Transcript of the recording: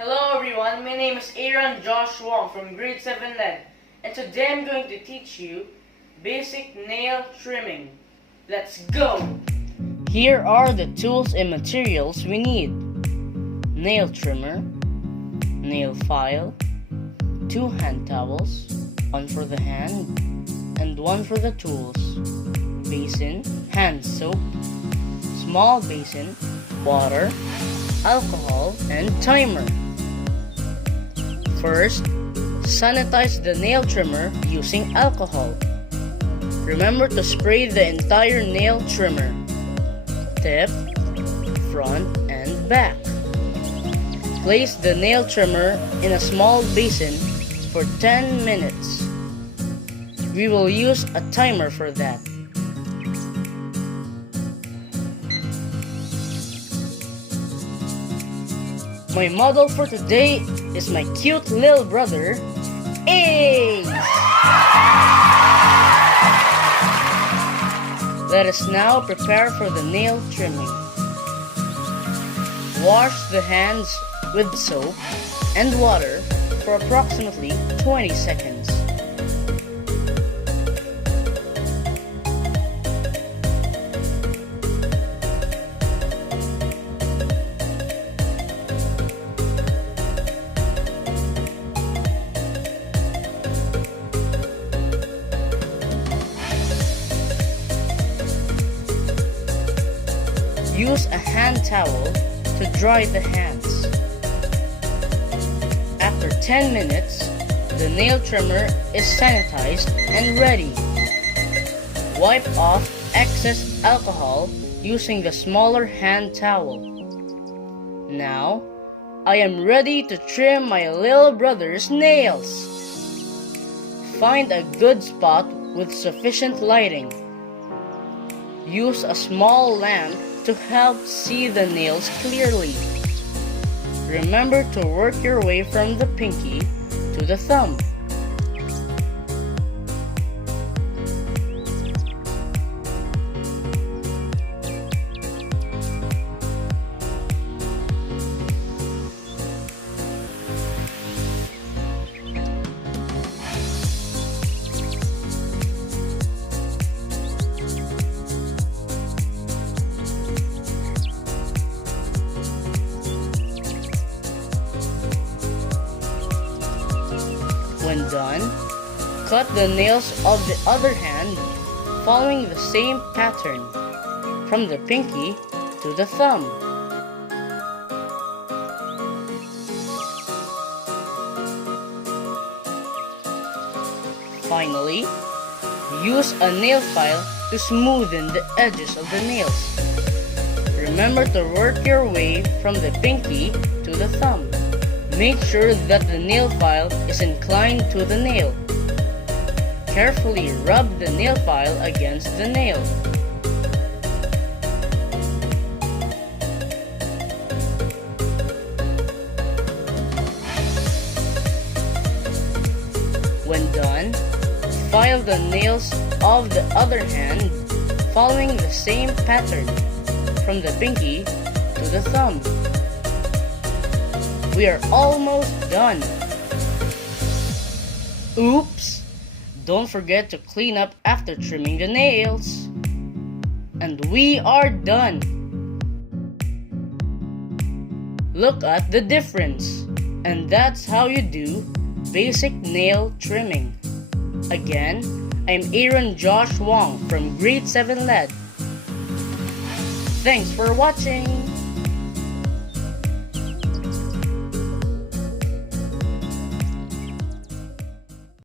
Hello everyone, my name is Aaron Josh Wong from grade 7 Lead, and today I'm going to teach you basic nail trimming. Let's go! Here are the tools and materials we need. Nail trimmer, nail file, 2 hand towels, one for the hand and one for the tools, basin, hand soap, small basin, water, alcohol, and timer. First, sanitize the nail trimmer using alcohol. Remember to spray the entire nail trimmer, tip, front, and back. Place the nail trimmer in a small basin for 10 minutes. We will use a timer for that. My model for today is my cute little brother, Ace! Let us now prepare for the nail trimming. Wash the hands with soap and water for approximately 20 seconds. Use a hand towel to dry the hands. After 10 minutes, the nail trimmer is sanitized and ready. Wipe off excess alcohol using the smaller hand towel. Now, I am ready to trim my little brother's nails. Find a good spot with sufficient lighting. Use a small lamp to help see the nails clearly. Remember to work your way from the pinky to the thumb. When done, cut the nails of the other hand following the same pattern from the pinky to the thumb. Finally, use a nail file to smoothen the edges of the nails. Remember to work your way from the pinky to the thumb. Make sure that the nail file is inclined to the nail. Carefully rub the nail file against the nail. When done, file the nails of the other hand following the same pattern from the pinky to the thumb. We are almost done. Oops! Don't forget to clean up after trimming the nails. And we are done. Look at the difference. And that's how you do basic nail trimming. Again, I'm Aaron Josh Wong from grade 7 Lead. Thanks for watching.